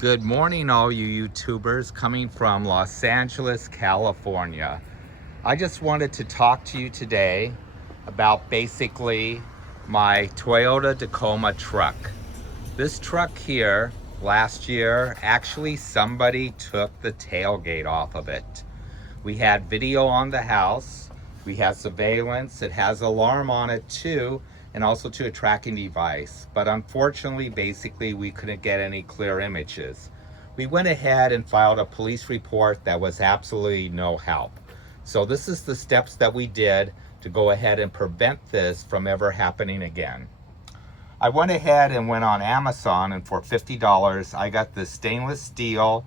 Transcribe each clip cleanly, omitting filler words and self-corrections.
Good morning, all you YouTubers coming from Los Angeles, California. I just wanted to talk to you today about basically my Toyota Tacoma truck. This truck here, last year, actually somebody took the tailgate off of it. We had video on the house. We had surveillance. It has alarm on it too, and also to a tracking device. But unfortunately, basically, we couldn't get any clear images. We went ahead and filed a police report that was absolutely no help. So this is the steps that we did to go ahead and prevent this from ever happening again. I went ahead and went on Amazon, and for $50, I got the stainless steel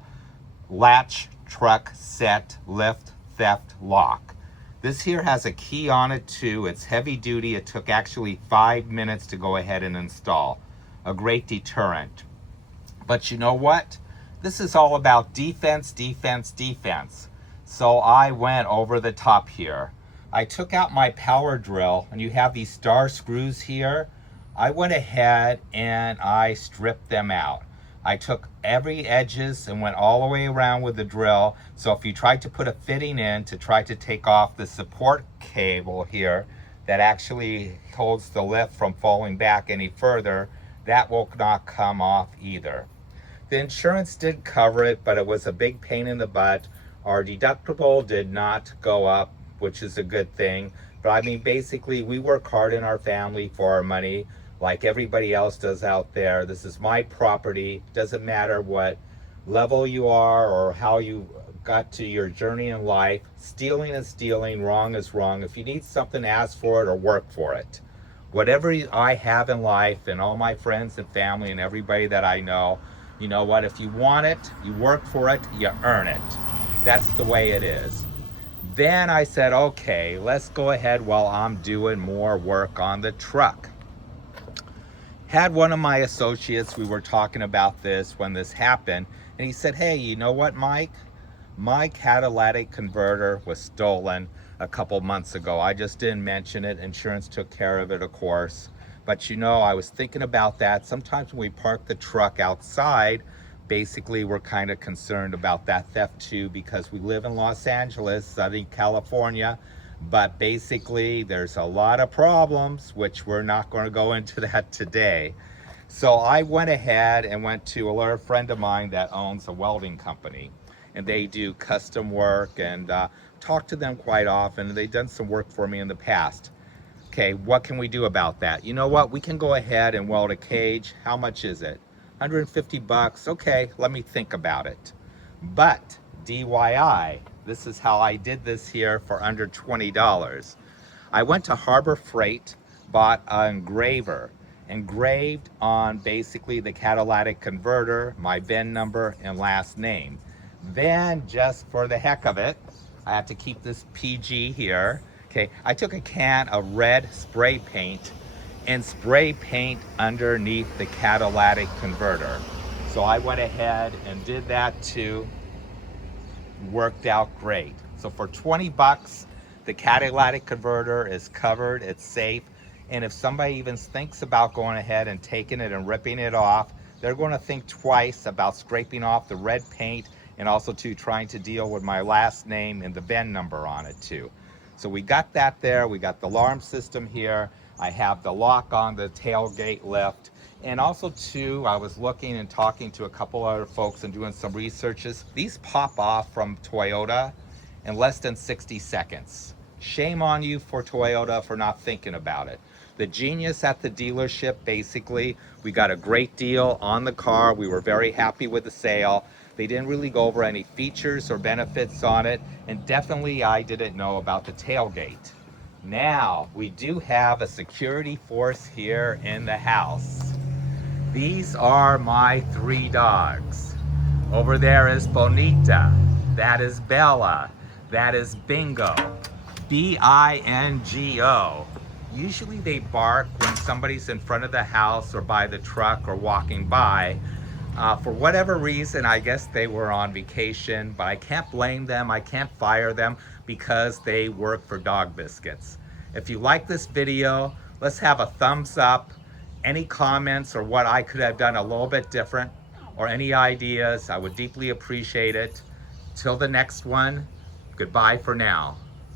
latch truck set lift theft lock. This here has a key on it too. It's heavy duty. It took actually 5 minutes to go ahead and install. A great deterrent. But you know what? This is all about defense, defense, defense. So I went over the top here. I took out my power drill, and you have these star screws here. I went ahead and I stripped them out. I took every edges and went all the way around with the drill. So if you tried to put a fitting in to try to take off the support cable here that actually holds the lift from falling back any further, that will not come off either. The insurance did cover it, but it was a big pain in the butt. Our deductible did not go up, which is a good thing. But I mean, basically, we work hard in our family for our money, like everybody else does out there. This is my property. Doesn't matter what level you are or how you got to your journey in life. Stealing is stealing, wrong is wrong. If you need something, ask for it or work for it. Whatever I have in life, and all my friends and family and everybody that I know, you know what? If you want it, you work for it, you earn it. That's the way it is. Then I said, okay, let's go ahead while I'm doing more work on the truck. Had one of my associates, we were talking about this when this happened, and he said, hey, you know what, Mike? My catalytic converter was stolen a couple months ago. I just didn't mention it. Insurance took care of it, of course. But you know, I was thinking about that. Sometimes when we park the truck outside, basically we're kind of concerned about that theft too, because we live in Los Angeles, Southern California. But basically, there's a lot of problems, which we're not going to go into that today. So I went ahead and went to a friend of mine that owns a welding company. And they do custom work, and talk to them quite often. They've done some work for me in the past. Okay, what can we do about that? You know what? We can go ahead and weld a cage. How much is it? 150 bucks. Okay, let me think about it. But DIY, this is how I did this here for under $20. I went to Harbor Freight, bought an engraver, engraved on basically the catalytic converter, my VIN number and last name. Then, just for the heck of it, I have to keep this PG here. Okay, I took a can of red spray paint and spray paint underneath the catalytic converter. So I went ahead and did that too. Worked out great. So for 20 bucks, the catalytic converter is covered, it's safe. And if somebody even thinks about going ahead and taking it and ripping it off, they're going to think twice about scraping off the red paint, and also to trying to deal with my last name and the VIN number on it too. So we got that there. We got the alarm system here. I have the lock on the tailgate lift. And also too, I was looking and talking to a couple other folks and doing some researches. These pop off from Toyota in less than 60 seconds. Shame on you for Toyota for not thinking about it. The genius at the dealership, basically, we got a great deal on the car. We were very happy with the sale. They didn't really go over any features or benefits on it. And definitely I didn't know about the tailgate. Now, we do have a security force here in the house. These are my 3 dogs. Over there is Bonita. That is Bella. That is Bingo. B-I-N-G-O. Usually they bark when somebody's in front of the house or by the truck or walking by. For whatever reason, I guess they were on vacation, but I can't blame them. I can't fire them because they work for Dog Biscuits. If you like this video, let's have a thumbs up. Any comments or what I could have done a little bit different, or any ideas. I would deeply appreciate it. Till the next one, goodbye for now.